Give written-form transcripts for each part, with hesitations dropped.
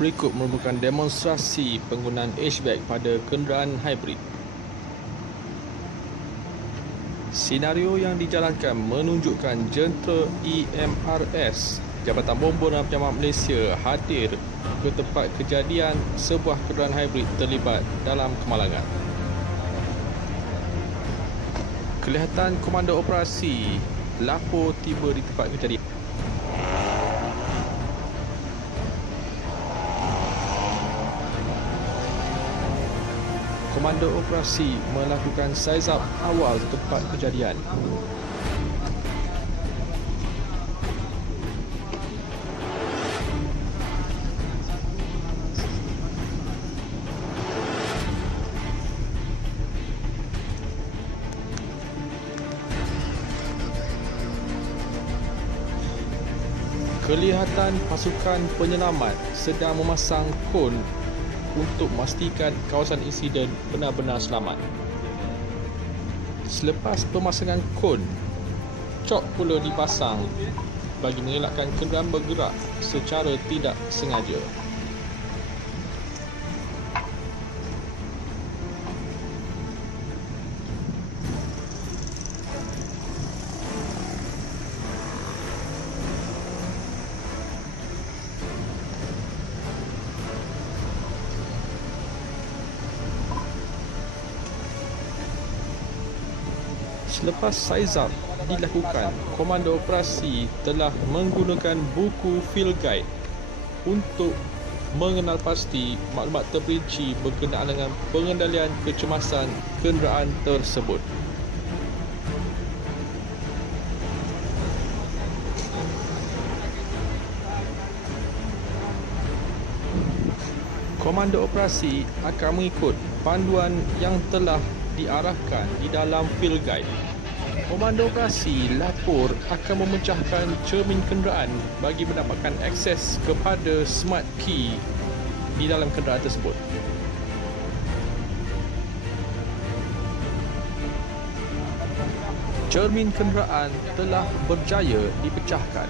Berikut merupakan demonstrasi penggunaan hatchback pada kenderaan hybrid. Senario yang dijalankan menunjukkan jentera EMRS, Jabatan Bomber dan Penyelamat Malaysia hadir ke tempat kejadian sebuah kenderaan hybrid terlibat dalam kemalangan. Kelihatan komando operasi lapor tiba di tempat kejadian. Komando operasi melakukan size up awal tempat kejadian. Kelihatan pasukan penyelamat sedang memasang kon untuk memastikan kawasan insiden benar-benar selamat. Selepas pemasangan kon, cok pula dipasang bagi mengelakkan kenderaan bergerak secara tidak sengaja. Selepas size up dilakukan, komando operasi telah menggunakan buku field guide untuk mengenal pasti maklumat terperinci berkenaan dengan pengendalian kecemasan kenderaan tersebut. Komando operasi akan mengikut panduan yang telah diarahkan di dalam field guide. Komando operasi lapor akan memecahkan cermin kenderaan bagi mendapatkan akses kepada smart key di dalam kenderaan tersebut. Cermin kenderaan telah berjaya dipecahkan.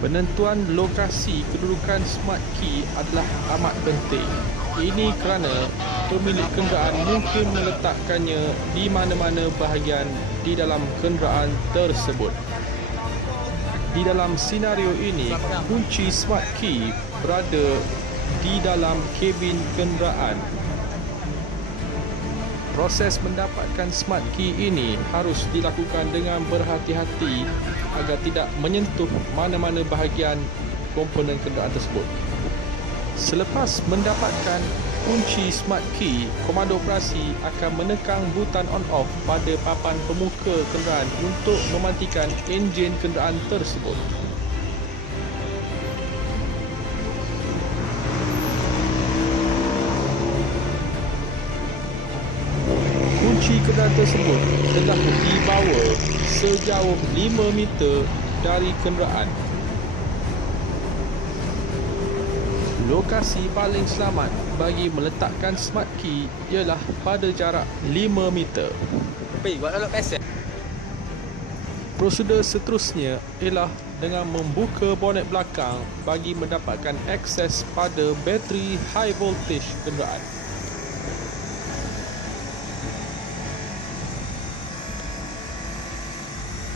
Penentuan lokasi kedudukan smart key adalah amat penting. Ini kerana pemilik kenderaan mungkin meletakkannya di mana-mana bahagian di dalam kenderaan tersebut. Di dalam senario ini, kunci smart key berada di dalam kabin kenderaan. Proses mendapatkan smart key ini harus dilakukan dengan berhati-hati agar tidak menyentuh mana-mana bahagian komponen kenderaan tersebut. Selepas mendapatkan kunci smart key, komando operasi akan menekan butang on off pada papan pemuka kenderaan untuk mematikan enjin kenderaan tersebut. Kunci kenderaan tersebut telah dibawa sejauh 5 meter dari kenderaan. Lokasi paling selamat bagi meletakkan smart key ialah pada jarak 5 meter. Prosedur seterusnya ialah dengan membuka bonet belakang bagi mendapatkan akses pada bateri high voltage kenderaan.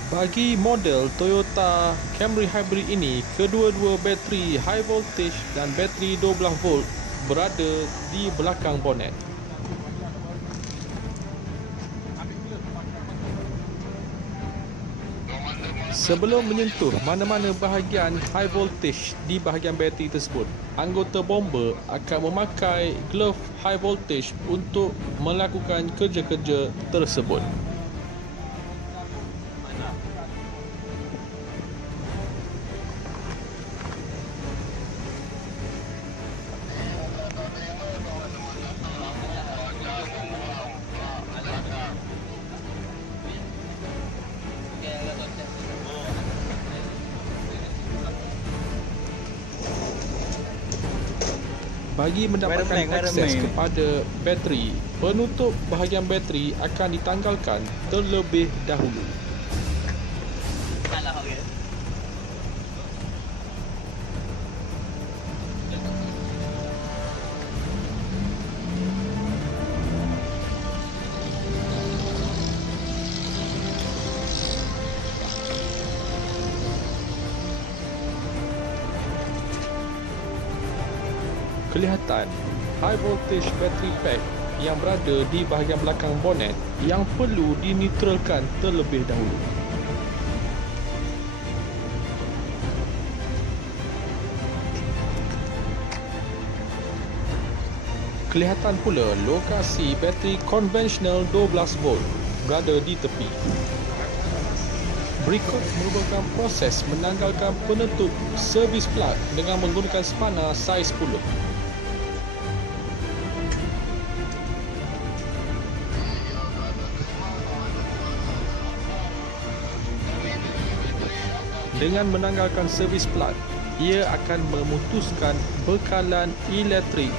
Bagi model Toyota Camry Hybrid ini, kedua-dua bateri high voltage dan bateri 12 volt berada di belakang bonet. Sebelum menyentuh mana-mana bahagian high voltage di bahagian bateri tersebut, anggota bomber akan memakai glove high voltage untuk melakukan kerja-kerja tersebut. Bagi mendapatkan akses kepada bateri, penutup bahagian bateri akan ditanggalkan terlebih dahulu. kelihatan high voltage battery pack yang berada di bahagian belakang bonet yang perlu dinetralkan terlebih dahulu. Kelihatan pula lokasi bateri konvensional 12 volt berada di tepi. Berikut merupakan proses menanggalkan penutup servis plug dengan menggunakan spana saiz 10. Dengan menanggalkan servis plug, ia akan memutuskan bekalan elektrik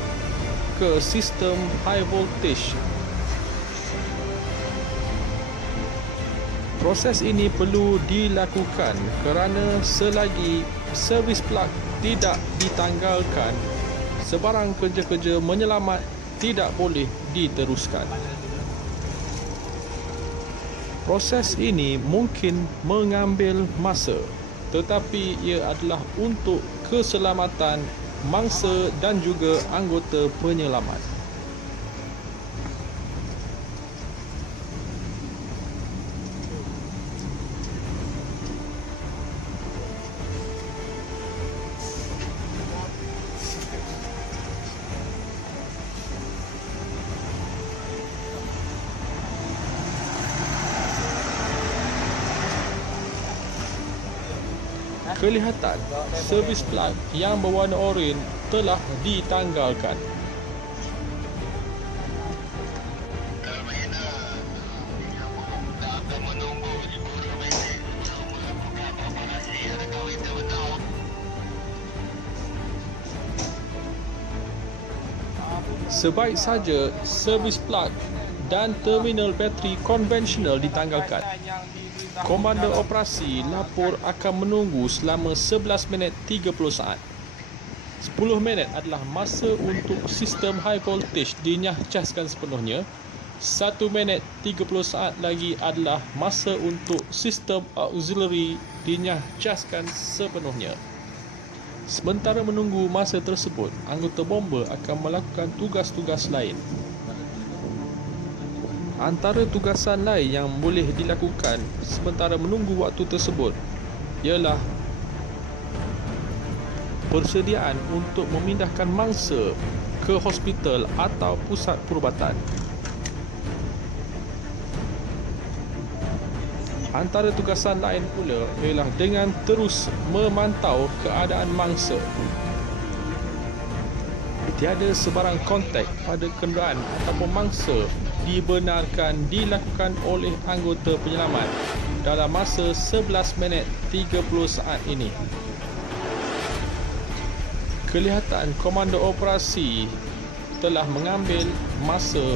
ke sistem high voltage. Proses ini perlu dilakukan kerana selagi servis plug tidak ditanggalkan, sebarang kerja-kerja menyelamat tidak boleh diteruskan. Proses ini mungkin mengambil masa, tetapi ia adalah untuk keselamatan mangsa dan juga anggota penyelamat. Kelihatan servis plug yang berwarna oranye telah ditanggalkan. Sebaik saja servis plug dan terminal bateri konvensional ditanggalkan, komander operasi lapor akan menunggu selama 11 minit 30 saat. 10 minit adalah masa untuk sistem high voltage dinyahcaskan sepenuhnya. 1 minit 30 saat lagi adalah masa untuk sistem auxiliary dinyahcaskan sepenuhnya. Sementara menunggu masa tersebut, anggota bomba akan melakukan tugas-tugas lain. Antara tugasan lain yang boleh dilakukan sementara menunggu waktu tersebut ialah persediaan untuk memindahkan mangsa ke hospital atau pusat perubatan. Antara tugasan lain pula ialah dengan terus memantau keadaan mangsa. Tiada sebarang kontak pada kenderaan ataupun mangsa dibenarkan dilakukan oleh anggota penyelamat dalam masa 11 minit 30 saat ini. Kelihatan komando operasi telah mengambil masa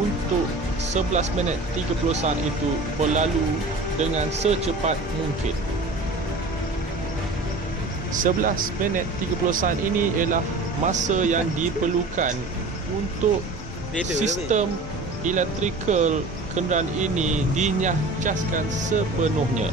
untuk 11 minit 30 saat itu berlalu dengan secepat mungkin. 11 minit 30 saat ini ialah masa yang diperlukan untuk sistem elektrikal kenderaan ini dinyahcaskan sepenuhnya.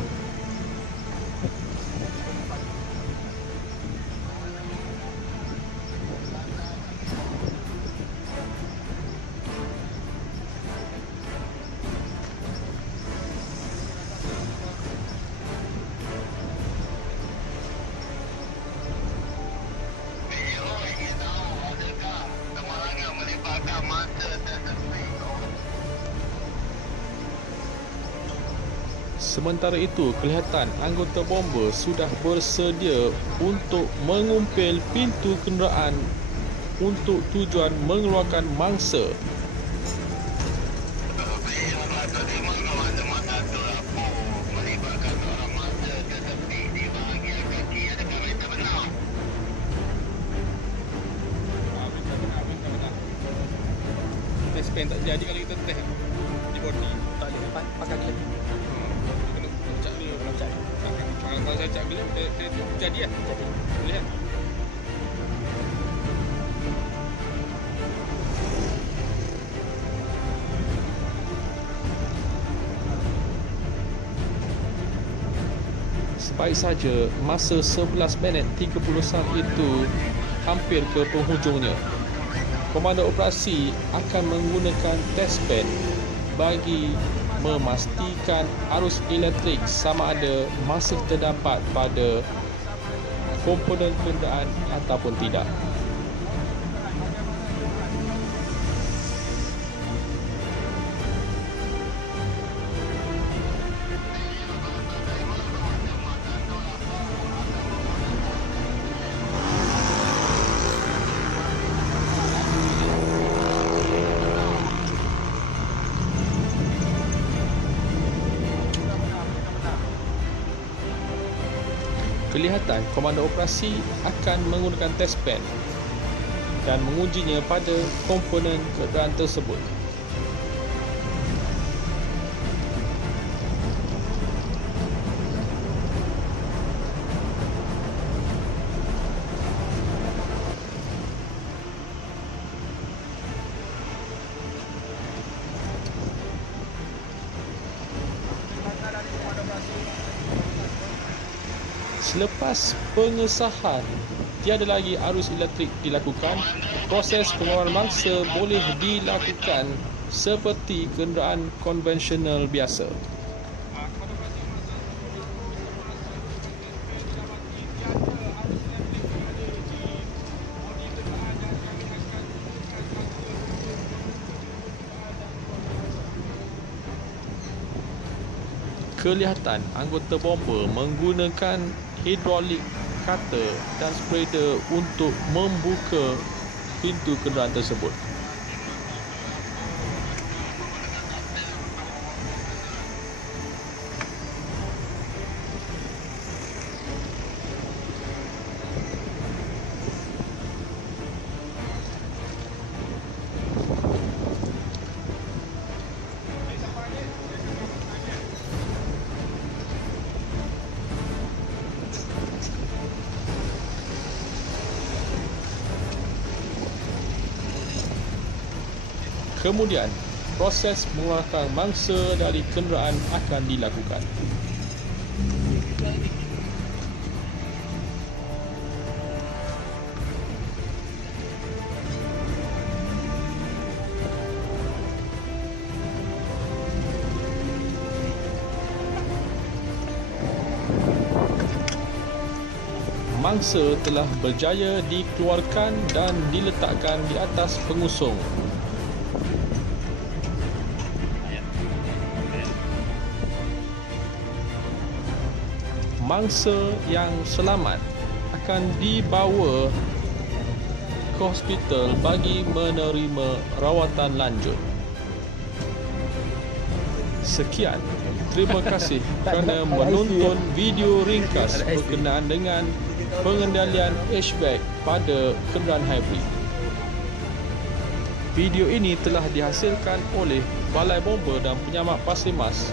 Sementara itu, kelihatan anggota bomba sudah bersedia untuk mengumpil pintu kenderaan untuk tujuan mengeluarkan mangsa. Test pen tak jadi kalau kita test di body. Tak boleh pakai klip. Kalau saya cak gelap, jadi lah. Boleh kan? Sebaik saja masa 11 minit 30 saat itu hampir ke penghujungnya. Komando operasi akan menggunakan test bed bagi memastikan arus elektrik sama ada masih terdapat pada komponen kenderaan ataupun tidak. Kelihatan komando operasi akan menggunakan test bed dan mengujinya pada komponen kenderaan tersebut. Selepas pengesahan tiada lagi arus elektrik dilakukan, proses pengeluaran mangsa boleh dilakukan seperti kenderaan konvensional biasa. Kelihatan anggota bomber menggunakan hidrolik cutter dan spreader untuk membuka pintu kenderaan tersebut. Kemudian, proses mengeluarkan mangsa dari kenderaan akan dilakukan. Mangsa telah berjaya dikeluarkan dan diletakkan di atas pengusung. Mangsa yang selamat akan dibawa ke hospital bagi menerima rawatan lanjut. Sekian, terima kasih kerana menonton video ringkas berkenaan dengan pengendalian hatchback pada kenderaan hybrid. Video ini telah dihasilkan oleh Balai Bomber dan Penyamak Pasir Mas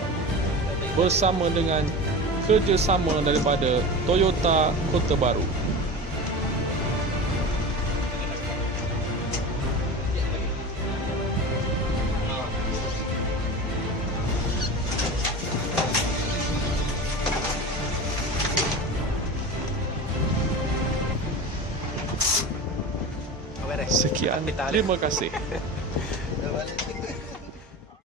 bersama dengan kerjasama daripada Toyota Kota Baru. Sekian, terima kasih.